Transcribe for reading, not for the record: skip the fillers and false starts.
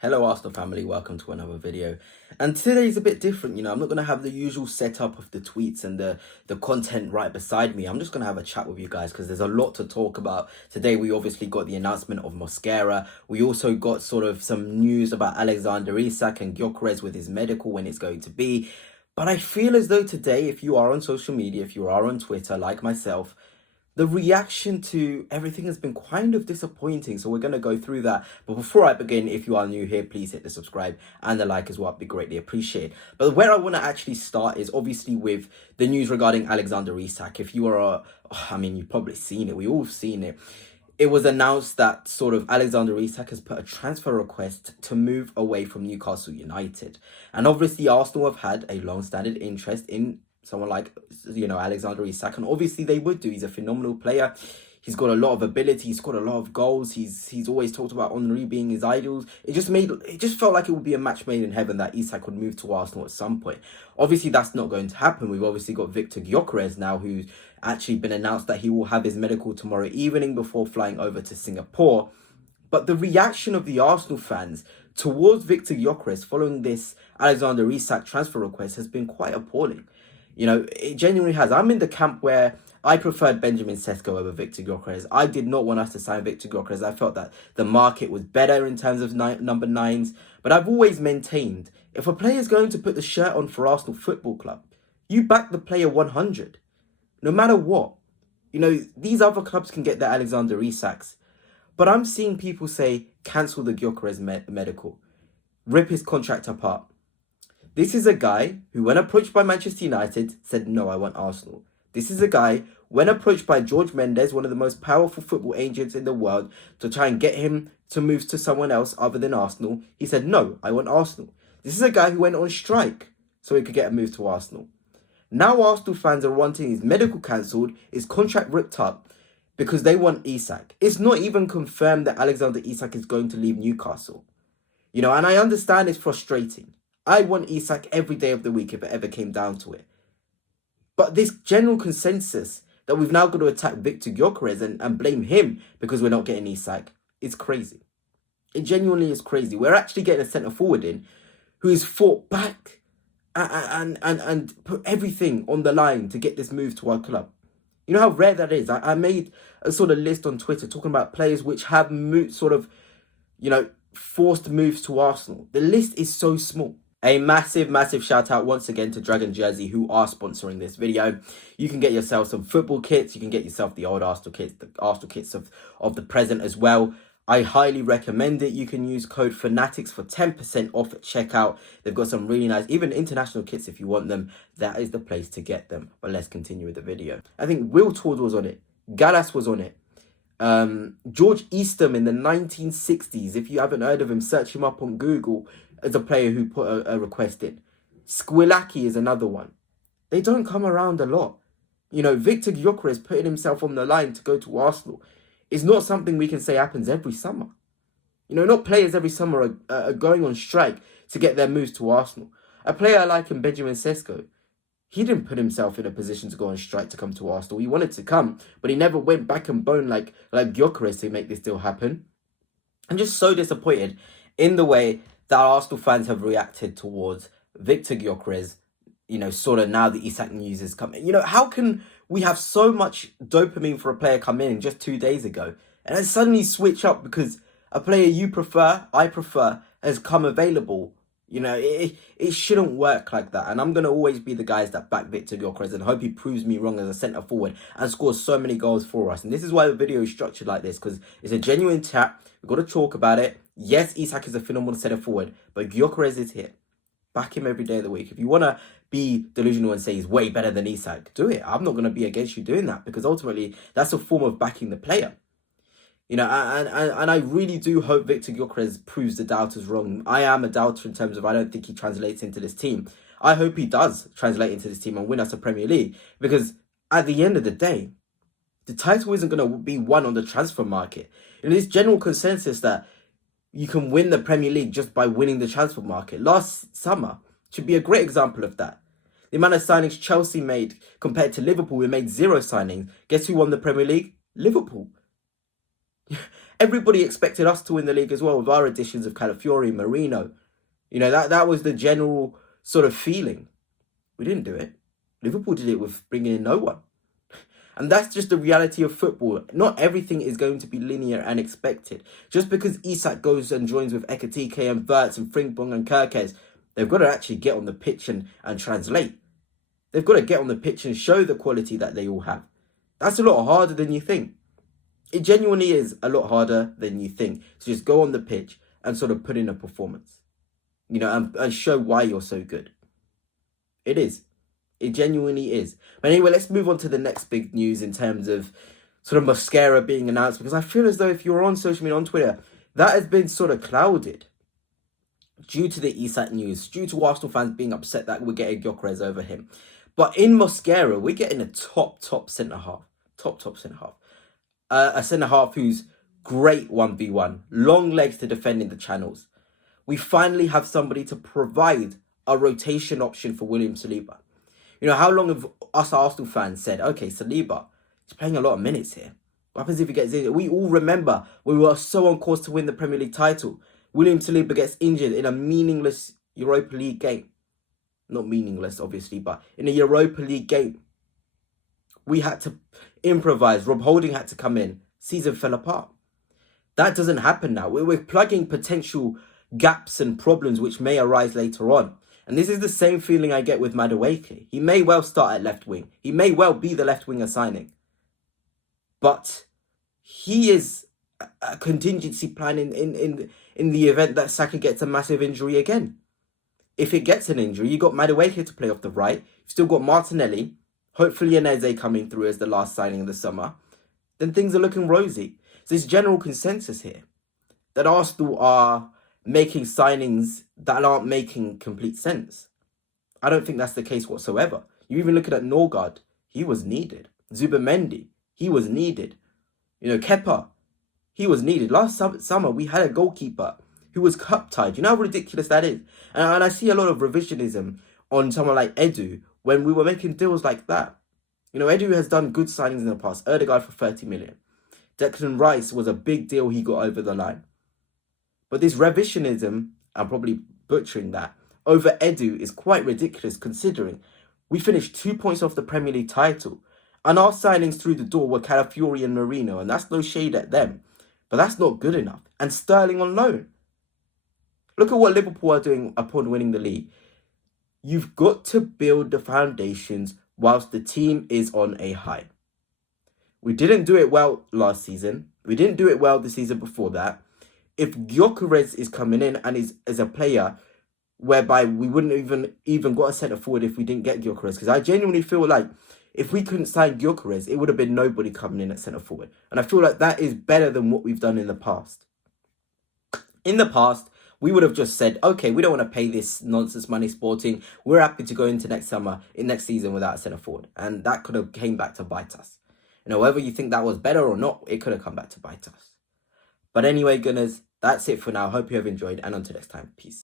Hello Arsenal family, welcome to another video. And today's a bit different, I'm not going to have the usual setup of the tweets and the content right beside me. I'm just going to have a chat with you guys because there's a lot to talk about. Today we obviously got the announcement of Mosquera. We also got sort of some news about Alexander Isak and Gyökeres with his medical, when it's going to be. But I feel as though today, if you are on social media, if you are on Twitter like myself, the reaction to everything has been kind of disappointing, so we're going to go through that. But before I begin, if you are new here, please hit the subscribe and the like as well. It'd be greatly appreciated. But where I want to actually start is obviously with the news regarding Alexander Isak. If you are you've probably seen it, we all have seen it. It was announced that sort of Alexander Isak has put a transfer request to move away from Newcastle United. And obviously Arsenal have had a long-standing interest in someone like, Alexander Isak, and obviously they would do. He's a phenomenal player. He's got a lot of ability. He's got a lot of goals. He's always talked about Henry being his idols. It just felt like it would be a match made in heaven that Isak would move to Arsenal at some point. Obviously, that's not going to happen. We've obviously got Victor Gyokeres now, who's actually been announced that he will have his medical tomorrow evening before flying over to Singapore. But the reaction of the Arsenal fans towards Victor Gyokeres following this Alexander Isak transfer request has been quite appalling. It genuinely has. I'm in the camp where I preferred Benjamin Sesko over Victor Gyokeres. I did not want us to sign Victor Gyokeres. I felt that the market was better in terms of number nines. But I've always maintained, if a player is going to put the shirt on for Arsenal Football Club, you back the player 100. No matter what. These other clubs can get their Alexander Isaks. But I'm seeing people say, cancel the Gyökeres medical. Rip his contract apart. This is a guy who, when approached by Manchester United, said, no, I want Arsenal. This is a guy, when approached by George Mendes, one of the most powerful football agents in the world, to try and get him to move to someone else other than Arsenal, he said, no, I want Arsenal. This is a guy who went on strike so he could get a move to Arsenal. Now Arsenal fans are wanting his medical cancelled, his contract ripped up, because they want Isak. It's not even confirmed that Alexander Isak is going to leave Newcastle. And I understand it's frustrating. I want Isak every day of the week if it ever came down to it. But this general consensus that we've now got to attack Victor Gyokeres and blame him because we're not getting Isak is crazy. It genuinely is crazy. We're actually getting a centre forward in who has fought back and put everything on the line to get this move to our club. You know how rare that is? I made a sort of list on Twitter talking about players which have forced moves to Arsenal. The list is so small. A massive shout out once again to Dragon Jersey, who are sponsoring this video. You can get yourself some football kits. You can get yourself the old Arsenal kits, the Arsenal kits of the present as well. I highly recommend it. You can use code Fanatics for 10% off at checkout. They've got some really nice, even international kits if you want them. That is the place to get them. But let's continue with the video. I think Will Todd was on it. Gallas was on it. George Eastham in the 1960s. If you haven't heard of him, search him up on Google. As a player who put a request in. Squilacki is another one. They don't come around a lot. Victor Gyökeres putting himself on the line to go to Arsenal is not something we can say happens every summer. Not players every summer are going on strike to get their moves to Arsenal. A player like Benjamin Sesko, he didn't put himself in a position to go on strike to come to Arsenal. He wanted to come, but he never went back and bone like Gyökeres to make this deal happen. I'm just so disappointed in the way that Arsenal fans have reacted towards Victor Gyökeres, sort of now the Isak news is coming. How can we have so much dopamine for a player come in just 2 days ago and then suddenly switch up because a player you prefer, I prefer, has come available? It shouldn't work like that. And I'm going to always be the guys that back Victor Gyökeres and hope he proves me wrong as a centre forward and scores so many goals for us. And this is why the video is structured like this, because it's a genuine chat. We've got to talk about it. Yes, Isak is a phenomenal centre forward, but Gyökeres is here. Back him every day of the week. If you want to be delusional and say he's way better than Isak, do it. I'm not going to be against you doing that because ultimately that's a form of backing the player. And I really do hope Victor Gyökeres proves the doubters wrong. I am a doubter in terms of I don't think he translates into this team. I hope he does translate into this team and win us a Premier League because at the end of the day, the title isn't going to be won on the transfer market. This general consensus that you can win the Premier League just by winning the transfer market. Last summer should be a great example of that. The amount of signings Chelsea made compared to Liverpool, we made 0 signings. Guess who won the Premier League? Liverpool. Everybody expected us to win the league as well with our additions of Calafiori, Marino. You know, that was the general sort of feeling. We didn't do it. Liverpool did it with bringing in no one. And that's just the reality of football. Not everything is going to be linear and expected. Just because Isak goes and joins with Ekatike and Wirtz and Frimpong and Gyökeres, they've got to actually get on the pitch and translate. They've got to get on the pitch and show the quality that they all have. That's a lot harder than you think. It genuinely is a lot harder than you think to just go on the pitch and sort of put in a performance. You know, and show why you're so good. It is. It genuinely is. But anyway, let's move on to the next big news in terms of sort of Mosquera being announced. Because I feel as though if you're on social media, on Twitter, that has been sort of clouded due to the Isak news, due to Arsenal fans being upset that we're getting Gyökeres over him. But in Mosquera, we're getting a top centre-half. Top centre-half. A centre-half who's great 1v1. Long legs to defend in the channels. We finally have somebody to provide a rotation option for William Saliba. You know, how long have us Arsenal fans said, okay, Saliba is playing a lot of minutes here. What happens if he gets injured? We all remember we were so on course to win the Premier League title. William Saliba gets injured in a meaningless Europa League game. Not meaningless, obviously, but in a Europa League game. We had to improvise. Rob Holding had to come in. Season fell apart. That doesn't happen now. We're plugging potential gaps and problems which may arise later on. And this is the same feeling I get with Madueke. He may well start at left wing. He may well be the left winger signing. But he is a contingency plan in the event that Saka gets a massive injury again. If it gets an injury, you got Madueke to play off the right. You've still got Martinelli. Hopefully Eneze coming through as the last signing of the summer. Then things are looking rosy. So there's general consensus here that Arsenal are making signings that aren't making complete sense. I don't think that's the case whatsoever. You even look at Norgard, he was needed. Zubamendi, he was needed. You know, Kepa, he was needed. Last summer, we had a goalkeeper who was cup-tied. You know how ridiculous that is? And I see a lot of revisionism on someone like Edu when we were making deals like that. You know, Edu has done good signings in the past. Erdegaard for 30 million. Declan Rice was a big deal he got over the line. But this revisionism, I'm probably butchering that, over Edu is quite ridiculous considering we finished 2 points off the Premier League title. And our signings through the door were Calafiori and Marino, and that's no shade at them. But that's not good enough. And Sterling on loan. Look at what Liverpool are doing upon winning the league. You've got to build the foundations whilst the team is on a high. We didn't do it well last season. We didn't do it well the season before that. If Gyökeres is coming in and is a player whereby we wouldn't even got a centre forward if we didn't get Gyökeres, because I genuinely feel like if we couldn't sign Gyökeres, it would have been nobody coming in at centre forward. And I feel like that is better than what we've done in the past. In the past, we would have just said, okay, we don't want to pay this nonsense money Sporting. We're happy to go into next season without a centre forward. And that could have came back to bite us. You know, whether you think that was better or not, it could have come back to bite us. But anyway, Gunners, that's it for now. Hope you have enjoyed, and until next time, peace.